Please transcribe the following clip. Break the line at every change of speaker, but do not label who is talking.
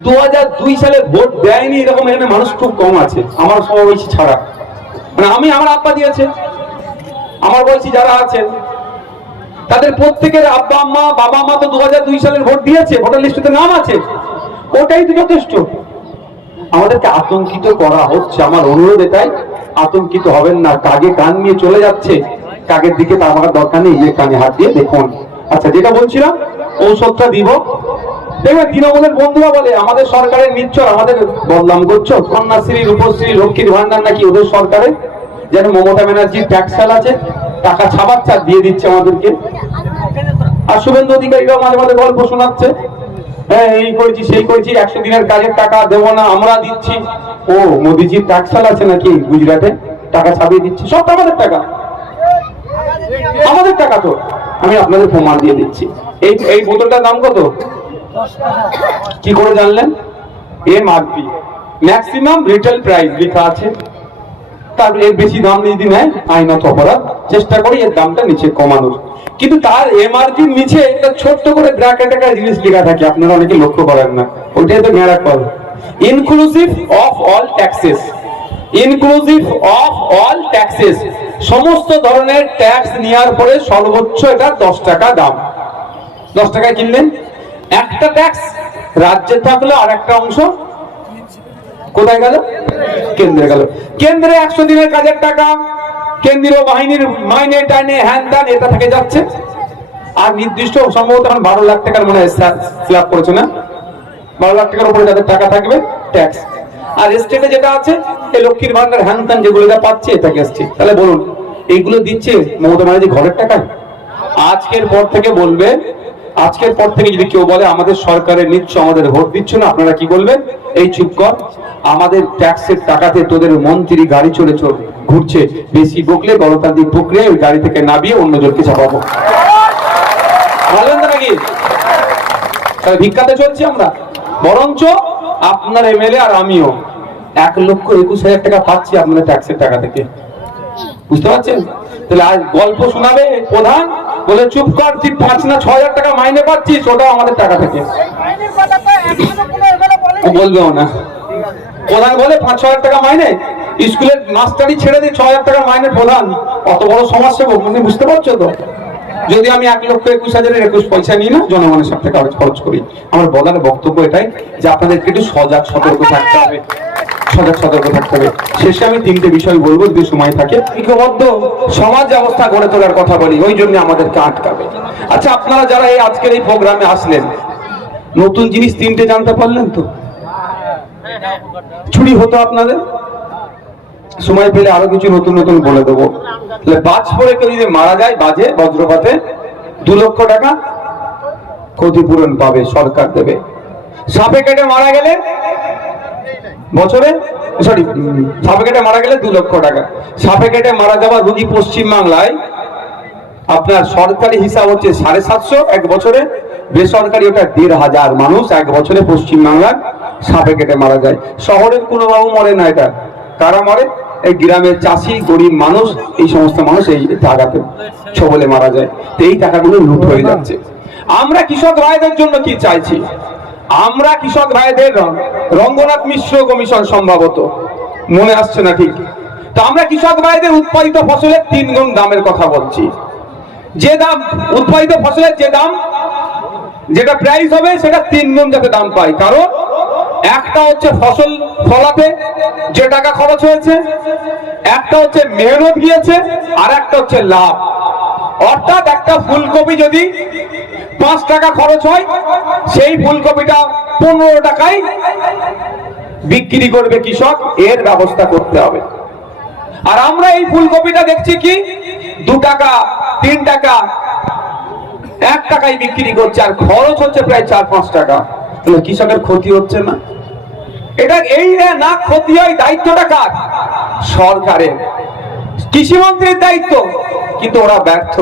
দু দুই সালে ভোট দেয়নি, এরকম এখানে মানুষ খুব কম আছে। আমার সমাবেশী ছাড়া। মানে আমি আমার আব্বা দিয়েছে। আমার বয়সী যারা আছেন, তাদের প্রত্যেকের আব্বা, আম্মা, বাবা, মা তো দু দুই সালের ভোট দিয়েছে, ভোটার লিস্টে নাম আছে। ওটাই তো যথেষ্ট। আমাদেরকে আতঙ্কিত করা হচ্ছে, আমার অনুরোধ এটাই আতঙ্কিত হবেন না, কাগে কান নিয়ে চলে যাচ্ছে। কাগের দিকে তা আমার দরকার নেই ইয়ে কানে হাত দিয়ে দেখুন। আচ্ছা যেটা বলছিলাম, ঔষধটা দিব। দেখবেন তৃণমূলের বন্ধুরা বলে, আমাদের সরকারের মিচ্ছর আমাদের বদনাম করছ? কন্যাশ্রী, রূপশ্রী, লক্ষ্মীর ভান্ডার নাকি ওদের সরকারের যেন মমতা ব্যানার্জির ট্যাক্স আছে, টাকা ছাপাচ্ছে আর দিয়ে দিচ্ছে আমাদেরকে। আর শুভেন্দু অধিকারীরা মাঝে মাঝে গল্প শোনাচ্ছে। হ্যাঁ এই করেছি, সেই করেছি, একশো দিনের কাজের টাকা দেবো না, আমরা দিচ্ছি। ও মোদিজির ট্যাক্সাল আছে নাকি গুজরাটে? টাকা ছাপিয়ে দিচ্ছি, সব আমাদের টাকা। আমাদের টাকা তো। আমি আপনাদের প্রমাণ দিয়ে দিচ্ছি। এই এই বোতলটার দাম কত? কি করে জানলেন? M R P maximum retail price লেখা আছে। তার এর বেশি দাম যদি নেয়, আইনত অপরাধ। চেষ্টা করি এর দামটা নিচে কমানোর। কিন্তু তার এমআরপি নিচে একটা ছোট্ট করে ব্র্যাকেট একটা জিনিস লেখা থাকে, আপনারা অনেকে লক্ষ্য করেন না। ওইটাই তো ঘেরা কর inclusive of all taxes inclusive of all taxes সমস্ত ধরনের ট্যাক্স নেওয়ার পরে সর্বোচ্চ এটা দশ টাকা দাম। দশ টাকায় কিনলেন? একটা ট্যাক্স রাজ্যে থাকল আর একটা অংশ। কোথায় গেল? কেন্দ্রে গেল। কেন্দ্রে একশো দিনের কাজের টাকা, কেন্দ্রীয় বাহিনীর মাইনে, টাইনে, হ্যান ত্যান, এটা থেকে যাচ্ছে। আর নির্দিষ্ট সম্ভবত এখন বারো লাখ টাকার মনে হয় করেছে না? বারো লাখ টাকার উপরে যাদের টাকা থাকবে ট্যাক্স আর স্টেটে যেটা আছে এই লক্ষ্মীর ভান্ডার হ্যান ত্যান যেগুলো যা পাচ্ছে এটা আসছে। তাহলে বলুন, এইগুলো দিচ্ছে মমতা ব্যানার্জি ঘরের টাকায়? আজকের পর থেকে বলবে আজকের পর থেকে যদি কেউ বলে, আমাদের সরকারের নিচ্ছ, আমাদের ভোট দিচ্ছ না, আপনারা কি বলবেন? এই চুপ কর। আমাদের ট্যাক্সের টাকাতে তোদের মন্ত্রী গাড়ি চলে ঘুরছে। বেশি বকলে গণতান্ত্রিক প্রক্রিয়া ওই গাড়ি থেকে নামিয়ে অন্যজনকে চাপাবো। ভিক্ষাতে চলছি আমরা। বরঞ্চ আপনার এমএলএ আর আমিও এক লক্ষ একুশ হাজার টাকা পাচ্ছি আপনাদের ট্যাক্সের টাকা থেকে। বুঝতে পারছেন? তাহলে আজ গল্প শোনাবে প্রধান বলে, চুপ কর তুই পাঁচ না ছ হাজার টাকা মাইনে পাচ্ছিস, ওটাও আমাদের টাকা থেকে। বলবেও না। প্রধান বলে পাঁচ ছ হাজার টাকা মাইনে? স্কুলের মাস্টারই ছেড়ে দিয়ে ছ হাজার টাকা মাইনে প্রধান। অত বড় সমাজসেবক মানে বুঝতে পারছ তো? যদি আমি এক লক্ষ একুশ হাজারের একুশ পয়সা নিই না, জনগণের সাথে খরচ করি। আমার বলার বক্তব্য এটাই যে আপনাদেরকে একটু সজাগ, সতর্ক থাকতে হবে। সজাগ সতর্ক থাকতে হবে। শেষে আমি তিনটে বিষয় বলব, যদি সময় থাকে। ঐক্যবদ্ধ সমাজ ব্যবস্থা গড়ে তোলার কথা বলি, ওই জন্য আমাদেরকে আটকাবে। আচ্ছা আপনারা যারা এই আজকের এই প্রোগ্রামে আসলেন, নতুন জিনিস তিনটে জানতে পারলেন তো? চুরি হতো আপনাদের? সময় পেলে আরও কিছু নতুন নতুন বলে দেবো। বাজ পড়ে কেউ যদি মারা যায়, বাজে, বজ্রপাতে, দু লক্ষ টাকা ক্ষতিপূরণ পাবে, সরকার দেবে। সাপে কেটে মারা গেলে বছরে? সরি, সাপে কেটে মারা গেলে দু লক্ষ টাকা। সাপে কেটে মারা যাওয়া রুগী পশ্চিম বাংলায় আপনার সরকারি হিসাব হচ্ছে সাড়ে সাতশো এক বছরে, বেসরকারি ওটা দেড় হাজার মানুষ এক বছরে পশ্চিম বাংলার সাপে কেটে মারা যায়। শহরের কোনো বাবু মরে না এটা? কারা মরে? এই গ্রামের চাষি, গরিব মানুষ, এই সমস্ত মানুষ এই টাকাতে ছবলে মারা যায়। তো এই টাকাগুলো লুট হয়ে যাচ্ছে। আমরা কৃষক ভাইদের জন্য কি চাইছি? আমরা কৃষক ভাইদের রঙ্গনাথ মিশ্র কমিশন সম্ভবত। মনে আসছে না ঠিক? তো আমরা কৃষক ভাইদের উৎপাদিত ফসলের তিন গুণ দামের কথা বলছি। যে দাম উৎপাদিত ফসলের যে দাম, যেটা প্রাইস হবে সেটা তিন গুণ যাতে দাম পায়। কারণ একটা হচ্ছে ফসল ফলাতে যে টাকা খরচ হয়েছে, একটা হচ্ছে মেহনত গিয়েছে, আর একটা হচ্ছে লাভ। অর্থাৎ একটা ফুলকপি যদি পাঁচ টাকা খরচ হয়, সেই ফুলকপিটা পনেরো টাকায় বিক্রি করবে কৃষক, এর ব্যবস্থা করতে হবে। আর আমরা এই ফুলকপিটা দেখছি কি, দু টাকা, তিন টাকা, এক টাকায় বিক্রি করছে, আর খরচ হচ্ছে প্রায় চার, পাঁচ টাকা। তাহলে কৃষকের ক্ষতি হচ্ছে না? এটা এই না ক্ষতি হয়, দায়িত্বটা কার? সরকারের। কৃষিমন্ত্রীর দায়িত্ব, কিন্তু ওরা ব্যর্থ।